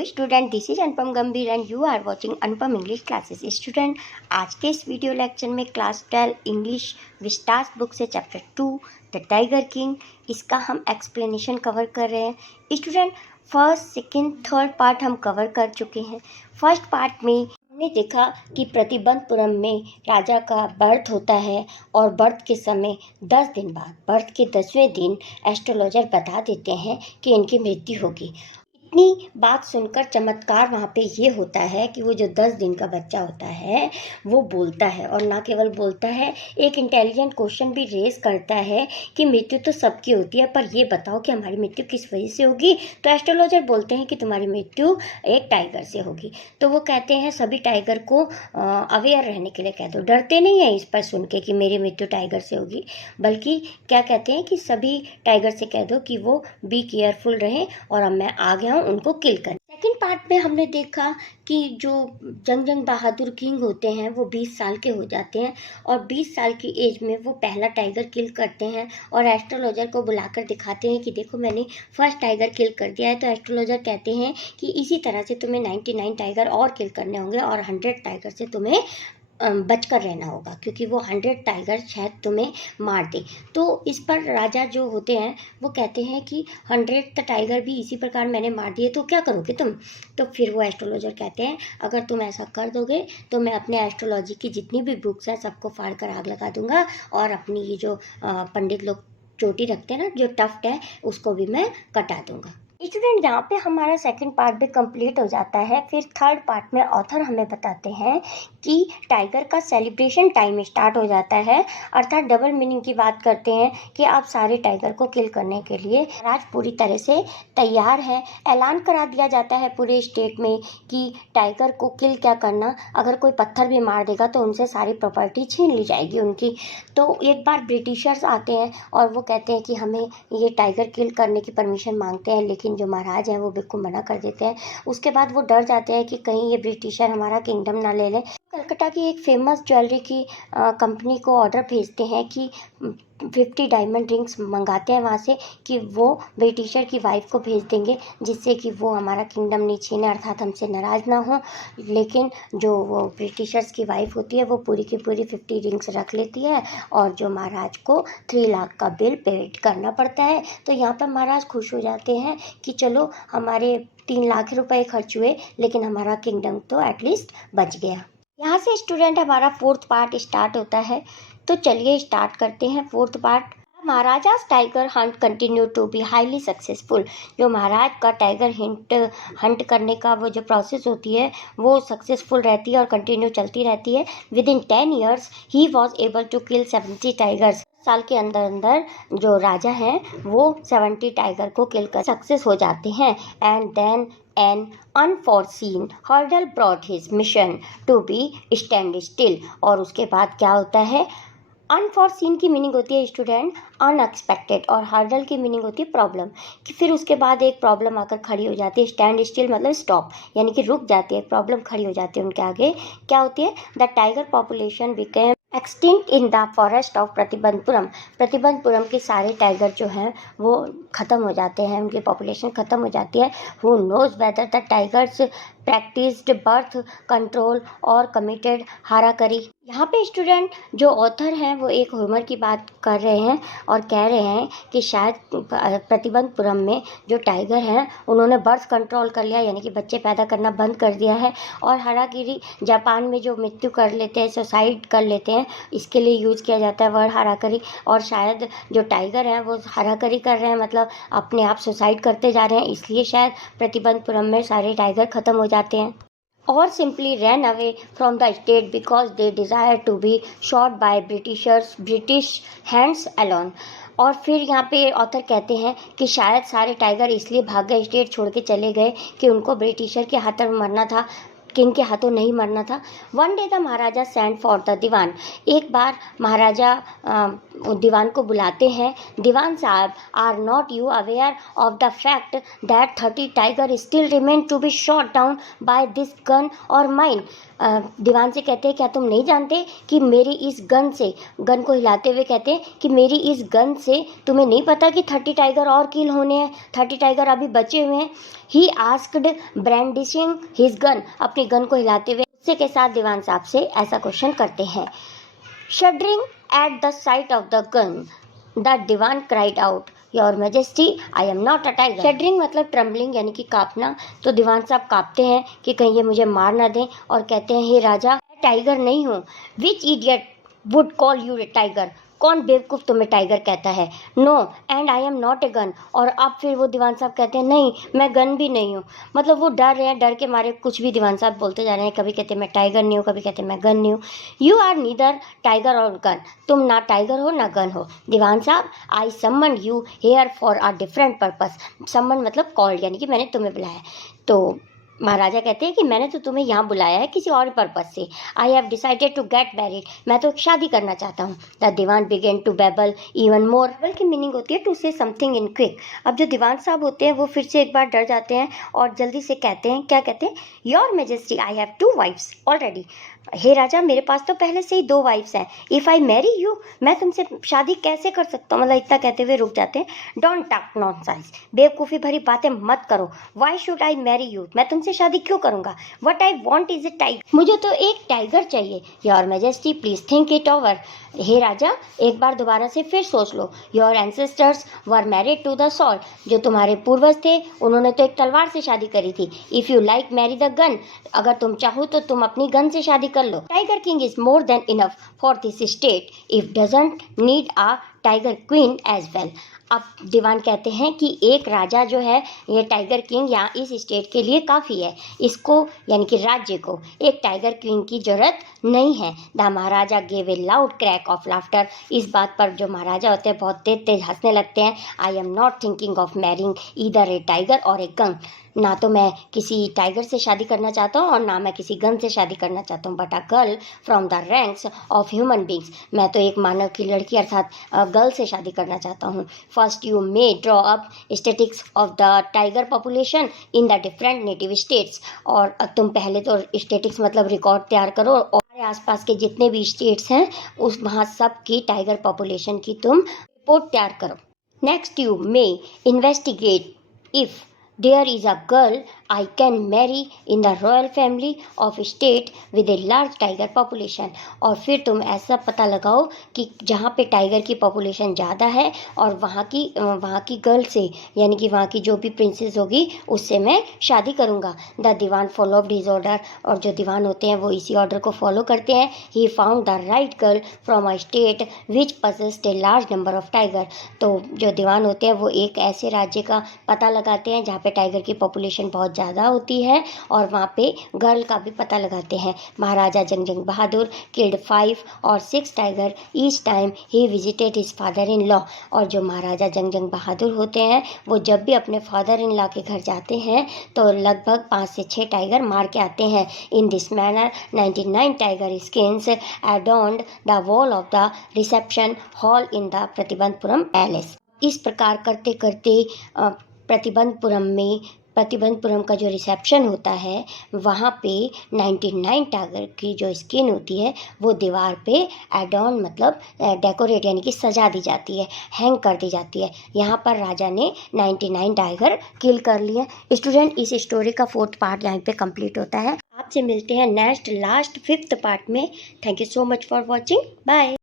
Hello student, this is Anupam Gambhir and you are watching Anupam English classes. Student, आज के इस video lecture में class 12 English Vistas book से chapter 2 the Tiger King, इसका हम एक्सप्लेनेशन कवर कर रहे हैं। Student, first second third part हम कवर कर चुके हैं। फर्स्ट पार्ट में हमने देखा कि प्रतिबंधपुरम में राजा का बर्थ होता है और बर्थ के समय 10 दिन बाद, बर्थ के 10वें दिन एस्ट्रोलॉजर बता देते हैं कि इनकी मृत्यु होगी। इतनी बात सुनकर चमत्कार वहाँ पे ये होता है कि वो जो 10 दिन का बच्चा होता है वो बोलता है, और ना केवल बोलता है, एक इंटेलिजेंट क्वेश्चन भी रेज करता है कि मृत्यु तो सबकी होती है, पर ये बताओ कि हमारी मृत्यु किस वजह से होगी। तो एस्ट्रोलॉजर बोलते हैं कि तुम्हारी मृत्यु एक टाइगर से होगी। तो वो कहते हैं सभी टाइगर को अवेयर रहने के लिए कह दो। डरते नहीं है इस पर सुन के कि मेरी मृत्यु टाइगर से होगी, बल्कि क्या कहते हैं कि सभी टाइगर से कह दो कि वो बी केयरफुल रहें और अब मैं आ गया हूँ उनको किल कर। सेकेंड पार्ट में हमने देखा कि जो जंग बहादुर किंग होते हैं वो 20 साल के हो जाते हैं और 20 साल की एज में वो पहला टाइगर किल करते हैं और एस्ट्रोलॉजर को बुलाकर दिखाते हैं कि देखो मैंने फर्स्ट टाइगर किल कर दिया है। तो एस्ट्रोलॉजर कहते हैं कि इसी तरह से तुम्हें 99 टाइगर और किल करने होंगे और 100 टाइगर से तुम्हें बचकर रहना होगा, क्योंकि वो 100 टाइगर शायद तुम्हें मार दे। तो इस पर राजा जो होते हैं वो कहते हैं कि 100 टाइगर भी इसी प्रकार मैंने मार दिए तो क्या करोगे तुम। तो फिर वो एस्ट्रोलॉजर कहते हैं अगर तुम ऐसा कर दोगे तो मैं अपने एस्ट्रोलॉजी की जितनी भी बुक्स हैं सबको फाड़ कर आग लगा दूंगा और अपनी ये जो पंडित लोग चोटी रखते हैं ना, जो टफ्ट है, उसको भी मैं कटा दूंगा। स्टूडेंट, यहाँ पे हमारा सेकंड पार्ट भी कंप्लीट हो जाता है। फिर थर्ड पार्ट में ऑथर हमें बताते हैं कि टाइगर का सेलिब्रेशन टाइम स्टार्ट हो जाता है, अर्थात डबल मीनिंग की बात करते हैं कि आप सारे टाइगर को किल करने के लिए राज पूरी तरह से तैयार है। ऐलान करा दिया जाता है पूरे स्टेट में कि टाइगर को किल क्या करना, अगर कोई पत्थर भी मार देगा तो उनसे सारी प्रॉपर्टी छीन ली जाएगी उनकी। तो एक बार ब्रिटिशर्स आते हैं और वो कहते हैं कि हमें ये टाइगर किल करने की परमिशन मांगते हैं, लेकिन जो महाराज हैं वो बिल्कुल मना कर देते हैं। उसके बाद वो डर जाते हैं कि कहीं ये ब्रिटिशर हमारा किंगडम ना ले लें। कलकत्ता की एक फेमस ज्वेलरी की कंपनी को ऑर्डर भेजते हैं कि 50 डायमंड रिंग्स मंगाते हैं वहाँ से कि वो ब्रिटिशर की वाइफ को भेज देंगे, जिससे कि वो हमारा किंगडम नहीं छीने, अर्थात हमसे नाराज़ ना हो। लेकिन जो वो ब्रिटिशर्स की वाइफ होती है वो पूरी की पूरी 50 रिंग्स रख लेती है और जो महाराज को 3 लाख का बिल पेड करना पड़ता है। तो यहाँ पर महाराज खुश हो जाते हैं कि चलो हमारे 3 लाख रुपए खर्च हुए लेकिन हमारा किंगडम तो एटलीस्ट बच गया। यहाँ से स्टूडेंट हमारा फोर्थ पार्ट स्टार्ट होता है। तो चलिए स्टार्ट करते हैं fourth part. Maharaja's tiger hunt continue to be highly successful. जो महाराज का टाइगर हंट करने का वो जो प्रोसेस होती है वो सक्सेसफुल रहती है और कंटिन्यू चलती रहती है। Within 10 years he was able to kill 70 tigers. साल के अंदर अंदर जो राजा हैं वो 70 टाइगर को किल कर सक्सेस हो जाते हैं। And then an unforeseen hurdle brought his mission to be stand still। और उसके बाद क्या होता है, अनफॉरसीन की मीनिंग होती है स्टूडेंट अनएक्सपेक्टेड और हर्डल की मीनिंग होती है प्रॉब्लम, कि फिर उसके बाद एक प्रॉब्लम आकर खड़ी हो जाती है। स्टैंड स्टिल मतलब स्टॉप, यानी कि रुक जाती है, प्रॉब्लम खड़ी हो जाती है उनके आगे। क्या होती है, the tiger population became extinct in the forest of Pratibandapuram. Pratibandapuram के सारे टाइगर जो हैं वो ख़त्म हो जाते हैं, उनकी पॉपुलेशन ख़त्म हो जाती है। Who knows whether the tigers practised birth control और कमिटेड हाराकरी। यहाँ पे स्टूडेंट जो ऑथर हैं वो एक ह्यूमर की बात कर रहे हैं और कह रहे हैं कि शायद प्रतिबंधपुरम में जो टाइगर हैं उन्होंने बर्थ कंट्रोल कर लिया, यानी कि बच्चे पैदा करना बंद कर दिया है। और हाराकिरी जापान में जो मृत्यु कर लेते हैं, सुसाइड कर लेते हैं, इसके लिए यूज़ किया जाता है वर्ड हाराकरी। और शायद जो टाइगर हैं वो हाराकरी कर रहे हैं, मतलब अपने आप सुसाइड करते जा रहे हैं, इसलिए शायद प्रतिबंधपुरम में सारे टाइगर ख़त्म हो जाते हैं। और simply ran away from the state because they desired to be shot by British hands alone। और फिर यहाँ पे ऑथर कहते हैं कि शायद सारे टाइगर इसलिए भाग गए, स्टेट छोड़ के चले गए कि उनको ब्रिटिशर के हाथों में मरना था, किंग के हाथों नहीं मरना था। One day the Maharaja send for the Dewan. एक बार महाराजा दीवान को बुलाते हैं। दीवान साहब, are not you aware of the fact that 30 tiger still remain to be shot down by this gun और माइन। दीवान से कहते हैं क्या तुम नहीं जानते कि मेरी इस गन से, गन को हिलाते हुए कहते हैं कि मेरी इस गन से तुम्हें नहीं पता कि 30 टाइगर और किल होने हैं, 30 टाइगर अभी बचे हुए हैं। He asked brandishing his gun, अपनी गन को हिलाते हुए गुस्से के साथ दीवान साहब से ऐसा क्वेश्चन करते हैं। Shuddering at the sight of the gun the dewan cried out, your majesty I am not a tiger. Shuddering मतलब ट्रम्बलिंग यानी कि कांपना। तो दीवान साहब कांपते हैं कि कहीं ये मुझे मार ना दें और कहते हैं, हे राजा, मैं टाइगर नहीं हूँ। Which idiot would call you a tiger, कौन बेवकूफ़ तुम्हें टाइगर कहता है। No and I am not a gun, और अब फिर वो दीवान साहब कहते हैं, नहीं मैं गन भी नहीं हूँ। मतलब वो डर रहे हैं, डर के मारे कुछ भी दीवान साहब बोलते जा रहे हैं। कभी कहते हैं मैं टाइगर नहीं हूँ, कभी कहते हैं मैं गन नहीं हूँ। यू आर नीदर टाइगर और गन, तुम ना टाइगर हो ना गन हो। दीवान साहब, I summon you here for a different purpose. Summon मतलब कॉल्ड, यानी कि मैंने तुम्हें बुलाया। तो महाराजा कहते हैं कि मैंने तो तुम्हें यहाँ बुलाया है किसी और पर्पज से। I have decided to get married, मैं तो शादी करना चाहता हूँ। The dewan began to babble even more. Babble की मीनिंग होती है टू से समथिंग इन क्विक। अब जो दीवान साहब होते हैं वो फिर से एक बार डर जाते हैं और जल्दी से कहते हैं, क्या कहते हैं, your majesty I have 2 wives already. हे राजा, मेरे पास तो पहले से ही 2 वाइफ्स हैं। इफ़ आई मैरी यू, मैं तुमसे शादी कैसे कर सकता हूँ। मतलब इतना कहते हुए रुक जाते हैं। डोंट टॉक नॉनसेंस, बेवकूफ़ी भरी बातें मत करो। Why should I marry you, मैं तुमसे शादी क्यों करूँगा। What I want is a tiger, मुझे तो एक टाइगर चाहिए। Your majesty please think it over, हे राजा एक बार दोबारा से फिर सोच लो। Your ancestors were married to the sword, जो तुम्हारे पूर्वज थे उन्होंने तो एक तलवार से शादी करी थी। If you like marry the gun, अगर तुम चाहो तो तुम अपनी गन से शादी कर लो। Tiger king is more than enough for this state, if doesn't need a tiger queen as well. अब दीवान कहते हैं कि एक राजा जो है, ये टाइगर किंग यहाँ इस स्टेट के लिए काफ़ी है। इसको यानी कि राज्य को एक टाइगर क्वीन की ज़रूरत नहीं है। The Maharaja gave a loud crack of laughter, इस बात पर जो महाराजा होते हैं बहुत तेज तेज हंसने लगते हैं। आई am not thinking of marrying either A tiger और ए गन, ना तो मैं किसी टाइगर से शादी करना चाहता हूँ और ना मैं किसी गन से शादी करना चाहता हूँ। But a girl from the ranks of human beings, मैं तो एक मानव की लड़की अर्थात गर्ल से शादी करना चाहता हूँ। First you may draw up statistics of the tiger population in the different native states, और तुम पहले तो स्टेटिक्स मतलब रिकॉर्ड तैयार करो और आसपास के जितने भी स्टेट्स हैं उस वहाँ सब की टाइगर पॉपुलेशन की तुम रिपोर्ट तैयार करो। Next you may investigate if there is a girl I can marry in the royal family of a state with a large tiger population, और फिर तुम ऐसा पता लगाओ कि जहाँ पे टाइगर की पॉपुलेशन ज़्यादा है और वहाँ की गर्ल से, यानी कि वहाँ की जो भी प्रिंसेस होगी उससे मैं शादी करूँगा। The dewan followed his order, और जो दीवान होते हैं वो इसी ऑर्डर को फॉलो करते हैं। He found the right girl from a state which possessed a large number of tiger, तो जो दीवान होते हैं वो एक ऐसे राज्य का पता लगाते हैं जहाँ पे टाइगर की पॉपुलेशन बहुत ज़्यादा होती है और वहाँ पे गर्ल का भी पता लगाते हैं। महाराजा जंगजंग बहादुर किल्ड 5 और 6 tiger each time he visited his father in law, और जो महाराजा जंगजंग बहादुर होते हैं वो जब भी अपने फादर इन लॉ के घर जाते हैं तो लगभग 5 से 6 टाइगर मार के आते हैं। In this manner 99 tiger skins adorned the wall of the reception hall in the Pratibandhapuram palace. इस प्रकार करते करते प्रतिबंधपुरम का जो रिसेप्शन होता है वहाँ पे 99 टाइगर की जो स्किन होती है वो दीवार पे एडॉन मतलब डेकोरेट यानी कि सजा दी जाती है, हैंग कर दी जाती है। यहाँ पर राजा ने 99 टाइगर किल कर लिए। स्टूडेंट, इस स्टोरी का 4th पार्ट यहाँ पे कंप्लीट होता है। आपसे मिलते हैं नेक्स्ट लास्ट 5th पार्ट में। Thank you so much for watching, bye.